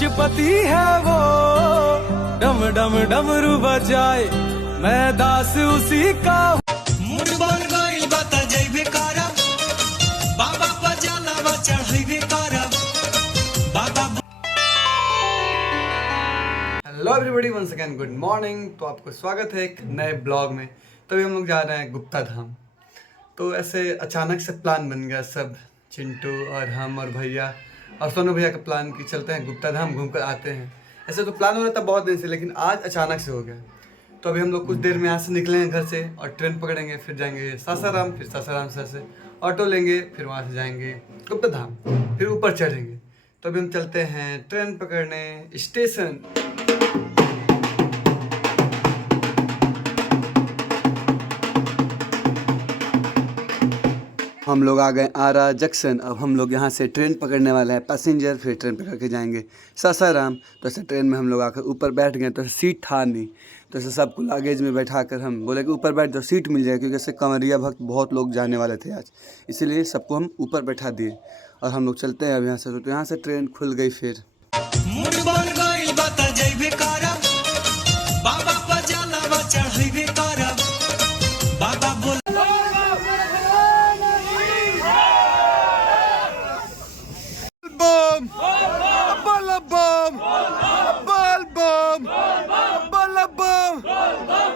पशुपति है वो, डम डम डमरू बजाए, मैं दास उसी का। मुड़ बन गई बता जैबे करब, बाबा पजाला चढ़ैबे करब, बाबा। Hello everybody, once again good morning. तो आपको स्वागत है एक नए ब्लॉग में। तो अभी हम लोग जा रहे हैं गुप्ता धाम। तो ऐसे अचानक से प्लान बन गया, सब चिंटू और हम और भैया और सोनू भैया का प्लान कि चलते हैं गुप्ता धाम, घूम कर आते हैं। ऐसे तो प्लान हो रहा था बहुत दिन से, लेकिन आज अचानक से हो गया। तो अभी हम लोग कुछ देर में यहाँ से निकलेंगे घर से और ट्रेन पकड़ेंगे, फिर जाएंगे सासाराम, फिर सासाराम से ऑटो लेंगे, फिर वहाँ से जाएंगे गुप्ता धाम, फिर ऊपर चढ़ेंगे। तो अभी हम चलते हैं ट्रेन पकड़ने स्टेशन। हम लोग आ गए आरा जंक्शन। अब हम लोग यहाँ से ट्रेन पकड़ने वाले हैं पैसेंजर, फिर ट्रेन पकड़ के जाएंगे सासाराम। तो ऐसे ट्रेन में हम लोग आकर ऊपर बैठ गए, तो सीट था नहीं, तो ऐसे सबको लागेज में बैठा कर हम बोले कि ऊपर बैठ जाओ, सीट मिल जाएगी, क्योंकि ऐसे कंवरिया भक्त बहुत लोग जाने वाले थे आज, इसीलिए सबको हम ऊपर बैठा दिए और हम लोग चलते हैं अब यहाँ से। तो यहाँ से ट्रेन खुल गई। फिर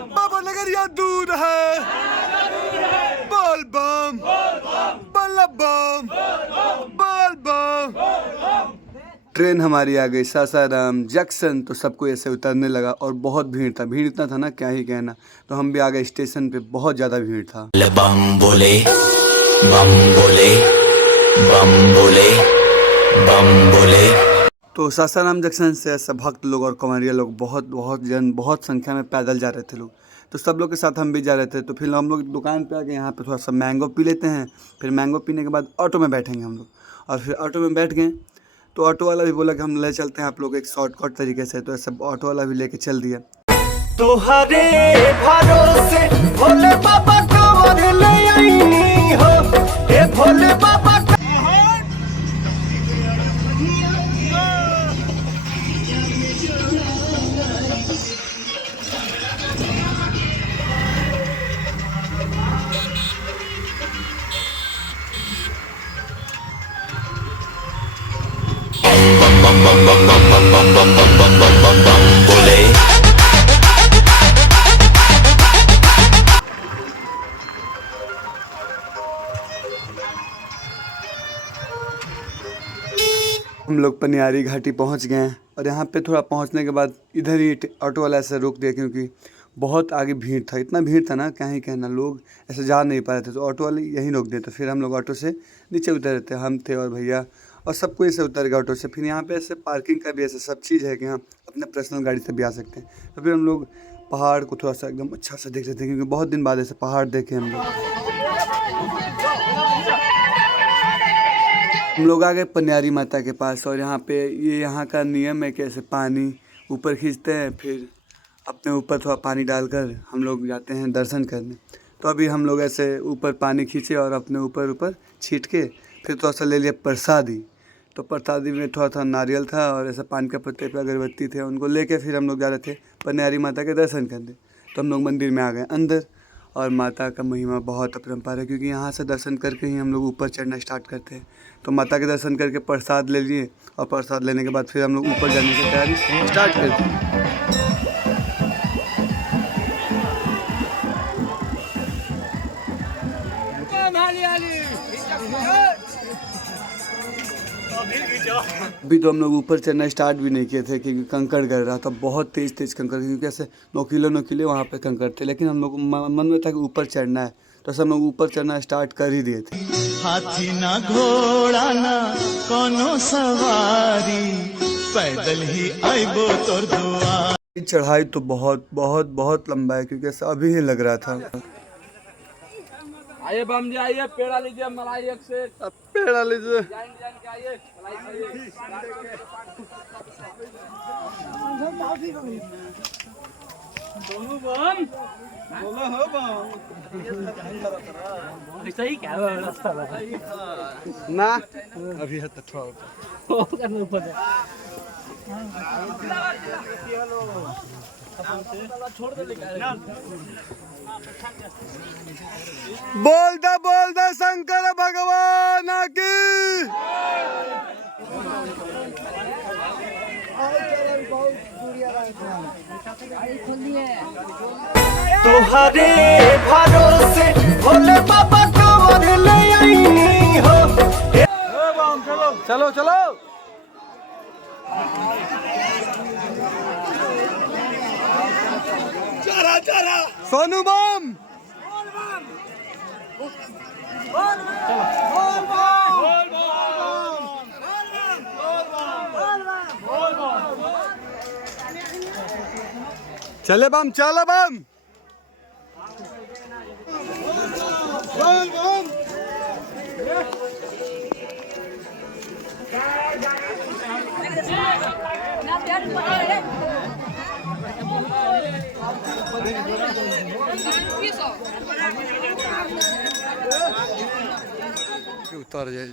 बाबा नगर या दूर है, बोल बम बल्लभ बम बोल बम। ट्रेन हमारी आ गई सासाराम जंक्शन। तो सबको ऐसे उतरने लगा और बहुत भीड़ था, भीड़ इतना था ना क्या ही कहना। तो हम भी आ गए स्टेशन पे, बहुत ज़्यादा भीड़ था। बम बोले बम बोले बम बोले बम बोले। तो सासाराम जंक्शन से ऐसा भक्त लोग और कंवरिया लोग बहुत संख्या में पैदल जा रहे थे लोग। तो सब लोग के साथ हम भी जा रहे थे। तो फिर हम लोग दुकान पे आके यहाँ पे थोड़ा सा मैंगो पी लेते हैं। फिर मैंगो पीने के बाद ऑटो में बैठेंगे हम लोग, और फिर ऑटो में बैठ गए। तो ऑटो वाला भी बोला कि हम ले चलते हैं आप लोग एक शॉर्टकट तरीके से। तो ऐसा ऑटो वाला भी लेके चल दिया। तुम्हारे भरोसे भोले बाबा कांवर ले आईनी हो, हे भोले बाबा। बोले हम लोग पनियारी घाटी पहुंच गए हैं। और यहाँ पे थोड़ा पहुंचने के बाद इधर ही ऑटो वाला ऐसे रोक दिया, क्योंकि बहुत आगे भीड़ था, इतना भीड़ था ना क्या ही कहना, लोग ऐसे जा नहीं पा रहे थे। तो ऑटो वाले यहीं रोक दिए। तो फिर हम लोग ऑटो से नीचे उतरे थे, हम थे और भैया, और सबको ऐसे उतर गए ऑटो से। फिर यहाँ पे ऐसे पार्किंग का भी ऐसे सब चीज़ है कि हम अपने पर्सनल गाड़ी से भी आ सकते हैं। तो फिर हम लोग पहाड़ को थोड़ा सा एकदम अच्छा से देख रहे थे, क्योंकि बहुत दिन बाद ऐसे पहाड़ देखे हम लोग आ गए पनियारी माता के पास। और यहाँ पे ये यहाँ का नियम है कि ऐसे पानी ऊपर खींचते हैं, फिर अपने ऊपर थोड़ा पानी डालकर हम लोग जाते हैं दर्शन करने। तो अभी हम लोग ऐसे ऊपर पानी खींचे और अपने ऊपर छीट के फिर थोड़ा सा ले लिया प्रसादी। तो प्रसादी में थोड़ा सा नारियल था और ऐसा पान के पत्ते पे अगरबत्ती थे, उनको लेके फिर हम लोग जा रहे थे पनियारी माता के दर्शन करने। तो हम लोग मंदिर में आ गए अंदर। और माता का महिमा बहुत अपरंपार है, क्योंकि यहाँ से दर्शन करके ही हम लोग ऊपर चढ़ना स्टार्ट करते हैं। तो माता के दर्शन करके प्रसाद ले लिए, और प्रसाद लेने के बाद फिर हम लोग ऊपर जाने की तैयारी स्टार्ट करते हैं। अभी तो हम लोग ऊपर चढ़ना स्टार्ट भी नहीं किए थे, क्योंकि कंकड़ गिर रहा था, बहुत तेज़ कंकड़, क्योंकि ऐसे नोकीले वहाँ पे कंकड़ थे। लेकिन हम लोग मन में था कि ऊपर चढ़ना है, तो सब लोग ऊपर चढ़ना स्टार्ट कर ही दिए थे। हाथी ना घोड़ा ना कोनो सवारी, पैदल ही आइबो तोर दुआर। चढ़ाई तो बहुत लंबा है, क्योंकि ऐसा अभी ही लग रहा था। आइए बम जी, आइए पेड़ा लीजिए, मलाई एक से पेड़ा लीजिए। आइए दोनों बम बोला हो बम ऐसा ही क्या रास्ता ना अभी है तो थोड़ा ऊपर बोल दे शंकर भगवान की। तुम्हारे भरोसे भोले बाबा कांवर ले आईनी हो। चलो चलो चरा चरा सोनू बम। चले बम चलो बम। उतर जाए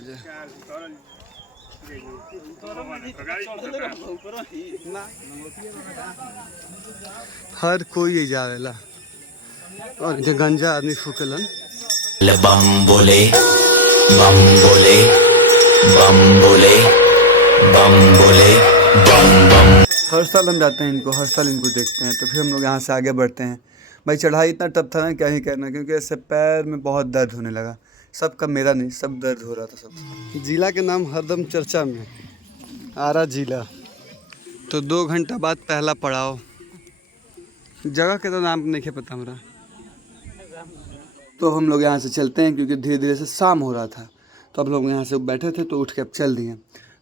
हर कोई ये जा रहा और जो गंजा आदमी फूकलन। बम बोले बम बोले बम बोले बम बोले बम बम। हर साल हम जाते हैं इनको, हर साल इनको देखते हैं तो फिर हम लोग यहाँ से आगे बढ़ते हैं। भाई चढ़ाई इतना टफ था ना क्या ही कहना, क्योंकि ऐसे पैर में बहुत दर्द होने लगा। सबका मेरा नहीं, सब दर्द हो रहा था सब। जिला के नाम हरदम चर्चा में, आरा जिला। तो 2 घंटा बाद पहला पड़ाव। जगह के तो नाम नहीं पता हमारा। तो हम लोग यहाँ से चलते हैं क्योंकि धीरे धीरे से शाम हो रहा था। तो अब लोग यहाँ से बैठे थे तो उठ के अब चल दिए।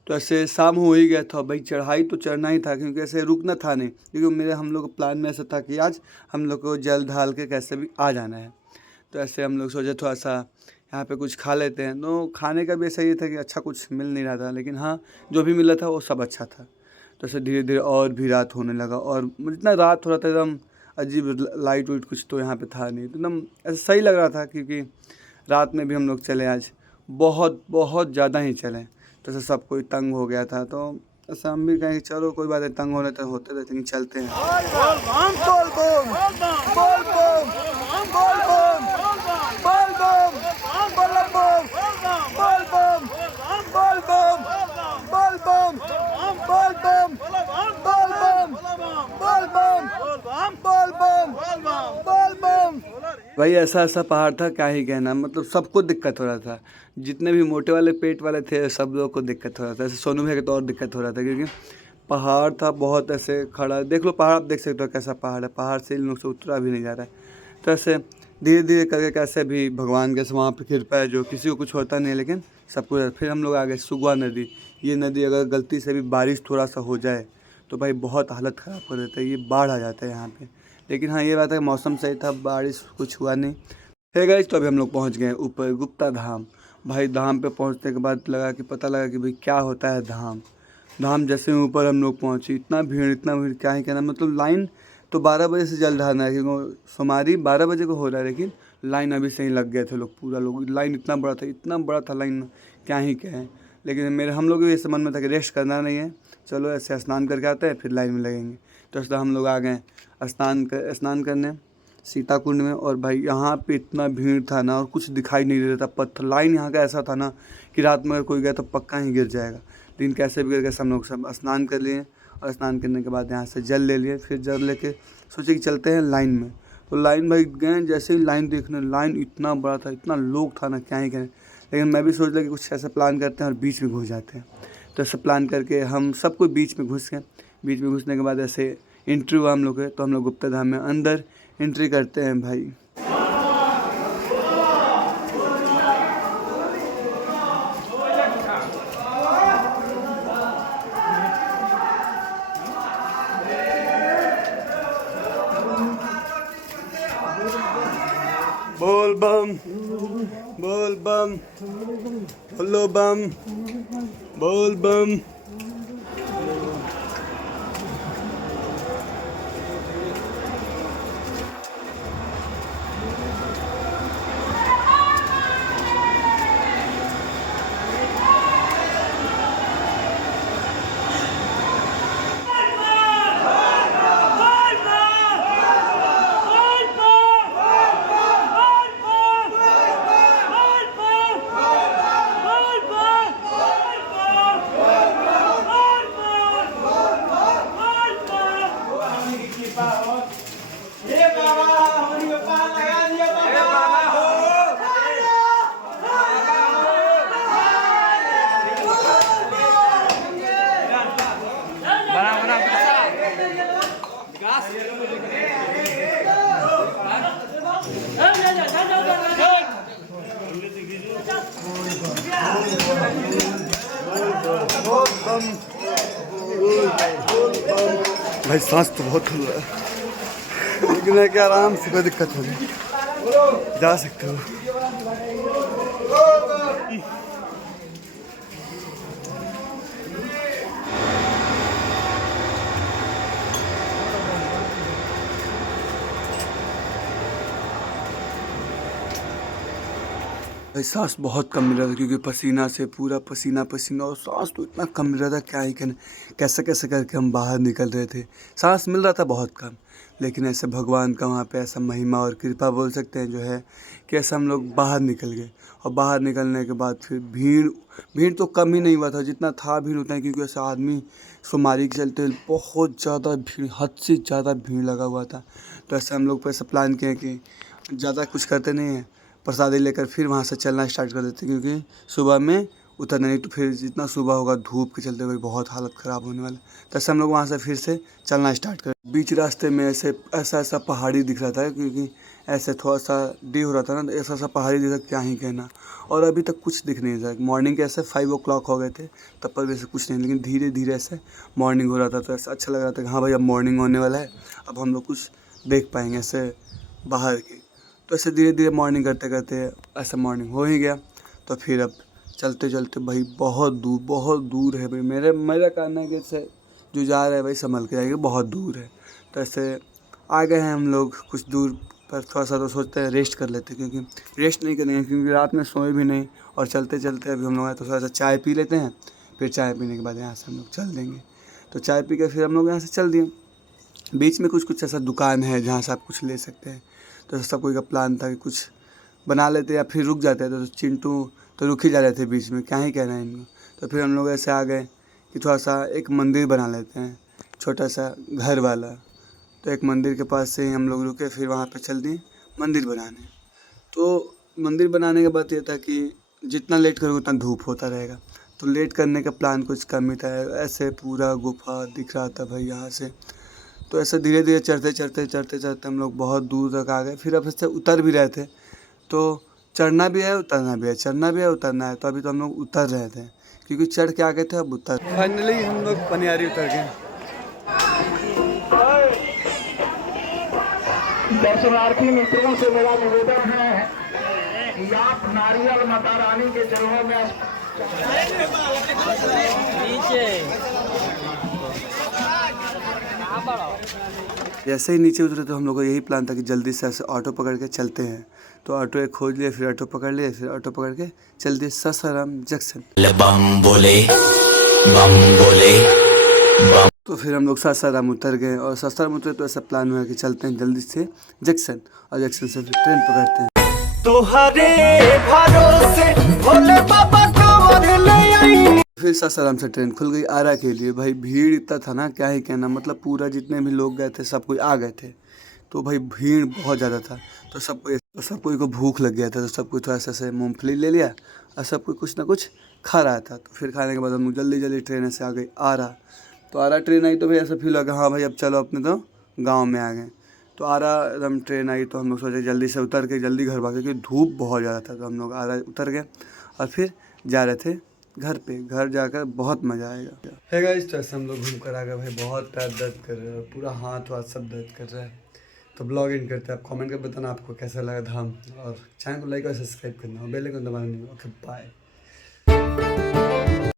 तो ऐसे शाम हो ही गया था भाई, चढ़ाई तो चढ़ना ही था क्योंकि ऐसे रुकना था नहीं, क्योंकि हम लोग प्लान में ऐसा था कि आज हम लोग को जल ढाल के कैसे भी आ जाना है। तो ऐसे हम लोग सोचे थोड़ा सा यहाँ पे कुछ खा लेते हैं। तो खाने का भी ऐसा ये था कि अच्छा कुछ मिल नहीं रहा था, लेकिन हाँ जो भी मिला था वो सब अच्छा था। तो ऐसे धीरे धीरे और भी रात होने लगा और जितना रात हो रहा था एकदम अजीब, लाइट वाइट कुछ तो यहाँ पे था नहीं, तो एकदम ऐसा सही लग रहा था। क्योंकि रात में भी हम लोग चले आज, बहुत बहुत ज़्यादा ही चले। तो ऐसे सब कोई तंग हो गया था। तो ऐसा हम भी कहें कि चलो कोई बात नहीं, तंग होने तो होते रहते हैं, चलते भाई ऐसा ऐसा पहाड़ था क्या ही कहना, मतलब सबको दिक्कत हो रहा था। जितने भी मोटे वाले पेट वाले थे सब लोग को दिक्कत हो रहा था। ऐसे सोनू भैया के तो और दिक्कत हो रहा था क्योंकि पहाड़ था बहुत ऐसे खड़ा। देख लो पहाड़, आप देख सकते हो कैसा पहाड़ है। पहाड़ से इन लोग से उतरा भी नहीं जा रहा है। तो ऐसे धीरे धीरे करके कैसे भी भगवान के वहाँ पर कृपा है, जो किसी को कुछ होता नहीं लेकिन सब कुछ। फिर हम लोग आ गए सुगवा नदी। ये नदी अगर गलती से भी बारिश थोड़ा सा हो जाए तो भाई बहुत हालत ख़राब कर देता है, ये बाढ़ आ जाता है यहाँ पे। लेकिन हाँ ये बात है मौसम सही था, बारिश कुछ हुआ नहीं है गाइस। तो अभी हम लोग पहुँच गए ऊपर गुप्ता धाम। भाई धाम पे पहुँचने के बाद पता लगा कि भाई क्या होता है धाम। जैसे ऊपर हम लोग पहुँचे, इतना भीड़ क्या ही कहना। मतलब लाइन तो 12 बजे से जल ढालना है क्योंकि सोमवारी 12 बजे को हो रहा है, लेकिन लाइन अभी से ही लग गए थे लोग, पूरा लोग। लाइन इतना बड़ा था लाइन में क्या ही कहें। लेकिन हम लोग भी ऐसे मन में था कि रेस्ट करना नहीं है, चलो ऐसे स्नान करके आते हैं फिर लाइन में लगेंगे। तो ऐसा हम लोग आ गए स्नान करने सीता कुंड में। और भाई यहाँ पे इतना भीड़ था ना और कुछ दिखाई नहीं दे रहा था। पत्थर लाइन यहाँ का ऐसा था ना कि रात में अगर कोई गया तो पक्का ही गिर जाएगा। लेकिन कैसे भी करके हम लोग सब स्नान कर लिए और स्नान करने के बाद यहाँ से जल ले लिए। फिर जल लेके सोचे कि चलते हैं लाइन में। तो लाइन भाई गए, जैसे ही लाइन देखने, लाइन इतना बड़ा था, इतना लोग था ना क्या ही करें। लेकिन मैं भी सोच लिया कि कुछ ऐसा प्लान करते हैं और बीच में घुस जाते हैं। तो ऐसा प्लान करके हम सब कोई बीच में घुस गए। बीच में घुसने के बाद ऐसे एंट्री हुआ हम लोग के। तो हम लोग गुप्ता धाम में अंदर एंट्री करते हैं भाई। बोल बम बोल बम बोलो बम बोल बम। भाई सांस तो बहुत फूल रहा है, लेकिन है कि आराम से कोई दिक्कत नहीं, जा सकते हो। भाई सांस बहुत कम मिल रहा था क्योंकि पसीना से पूरा पसीना पसीना, और सांस तो इतना कम मिल रहा था क्या ही कहने, कैसे कैसे करके हम बाहर निकल रहे थे। सांस मिल रहा था बहुत कम, लेकिन ऐसे भगवान का वहाँ पे ऐसा महिमा और कृपा बोल सकते हैं जो है कि ऐसा हम लोग बाहर निकल गए। और बाहर निकलने के बाद फिर भीड़ तो कम ही नहीं हुआ था, जितना था भीड़ उतना ही, क्योंकि ऐसा आदमी सोमवारी के चलते बहुत ज़्यादा भीड़, हद से ज़्यादा भीड़ लगा हुआ था। तो ऐसे हम लोग ऐसा प्लान किया कि ज़्यादा कुछ करते नहीं हैं, प्रसादी लेकर फिर वहाँ से चलना स्टार्ट कर देते, क्योंकि सुबह में उतरना नहीं तो फिर जितना सुबह होगा धूप के चलते हुए बहुत हालत ख़राब होने वाला। तो ऐसे हम लोग वहाँ से फिर से चलना स्टार्ट कर। बीच रास्ते में ऐसा पहाड़ी दिख रहा था, क्योंकि ऐसे थोड़ा सा डे हो रहा था ना, ऐसा पहाड़ी दिख रहा क्या ही कहना। और अभी तक कुछ दिख नहीं था, मॉर्निंग के ऐसे 5 o'clock हो गए थे, तब पर वैसे कुछ नहीं, लेकिन धीरे धीरे ऐसे मॉर्निंग हो रहा था। तो ऐसा अच्छा लग रहा था कि हाँ भाई अब मॉर्निंग होने वाला है, अब हम लोग कुछ देख पाएंगे ऐसे बाहर की। तो ऐसे धीरे धीरे मॉर्निंग करते करते ऐसा मॉर्निंग हो ही गया। तो फिर अब चलते चलते भाई बहुत दूर है भाई, मेरा कहना है कि ऐसे जो जा रहा है भाई संभल के जाएगा, बहुत दूर है। तो ऐसे आ गए हैं हम लोग कुछ दूर पर, थोड़ा सा तो सोचते हैं रेस्ट कर लेते हैं, क्योंकि रेस्ट नहीं करेंगे क्योंकि रात में सोए भी नहीं। और चलते चलते अभी हम लोग आए तो थोड़ा सा चाय पी लेते हैं, फिर चाय पीने के बाद यहाँ से हम लोग चल देंगे। तो चाय पी के फिर हम लोग यहाँ से चल दिए। बीच में कुछ ऐसा दुकान है जहाँ से आप कुछ ले सकते हैं। तो सब कोई का प्लान था कि कुछ बना लेते या फिर रुक जाते हैं। तो चिंटू तो रुक ही जा रहे थे बीच में, क्या ही कहना है इनको। तो फिर हम लोग ऐसे आ गए कि थोड़ा सा एक मंदिर बना लेते हैं, छोटा सा घर वाला। तो एक मंदिर के पास से ही हम लोग रुके, फिर वहाँ पे चल दिए मंदिर बनाने। तो मंदिर बनाने के बाद ये था कि जितना लेट करोगे उतना धूप होता रहेगा, तो लेट करने का प्लान कुछ कम ही था। ऐसे पूरा गुफा दिख रहा था भाई यहाँ से। तो ऐसे धीरे धीरे चढ़ते हम लोग बहुत दूर तक आ गए। फिर अब ऐसे उतर भी रहे थे, तो चढ़ना भी है उतरना भी है, चढ़ना भी है उतरना है। तो अभी तो हम लोग उतर रहे थे, क्योंकि चढ़ के आ गए थे, अब उतर। फाइनली हम लोग पनियारी उतर गए। दर्शनार्थी मित्रों से मेरा निवेदन है कि आप नारियल माता रानी के चरणों में जैसे ही नीचे उतरे तो हम लोग का यही प्लान था कि जल्दी से ऐसे ऑटो पकड़ के चलते हैं। तो ऑटो एक खोज लिए, फिर ऑटो पकड़ लिए, फिर ऑटो पकड़ के चल दिए सासाराम जंक्शन। बम बोले बम बोले बम। तो फिर हम लोग सासाराम उतर गए, और सासाराम उतरे तो ऐसा प्लान हुआ कि चलते हैं जल्दी से जंक्शन, और जंक्शन से फिर ट्रेन पकड़ते हैं। तुहरे भरोसे भोले बाबा कांवर ले आई। फिर सासाराम से ट्रेन खुल गई आरा के लिए। भाई भीड़ इतना था ना क्या ही कहना, मतलब पूरा जितने भी लोग गए थे सब कोई आ गए थे। तो भाई भीड़ बहुत ज़्यादा था। तो सब कोई को भूख लग गया था, तो सब कोई थोड़ा सा से मूँगफली ले लिया, और सब कोई कुछ ना कुछ खा रहा था। तो फिर खाने के बाद हम लोग जल्दी ट्रेन से आ गई आरा। तो आरा ट्रेन आई तो भाई ऐसा फील लगा हाँ भाई अब चलो अपने तो गाँव में आ गए। तो आरा हम ट्रेन आई तो हम लोग सोचे जल्दी से उतर के जल्दी घर भागे, क्योंकि धूप बहुत ज़्यादा था। तो हम लोग आरा उतर गए और फिर जा रहे थे घर पे। घर जाकर बहुत मज़ा आएगा। है गाइस, तो ऐसे हम लोग घूम कर आ गए। भाई बहुत पैर दर्द कर रहा है, पूरा हाथ वाथ सब दर्द कर रहा है। तो ब्लॉग इन करते हैं, आप कमेंट कर बताना आपको कैसा लगा धाम, और चैनल को लाइक और सब्सक्राइब करना और बेल आइकन दबाना नहीं। Okay bye.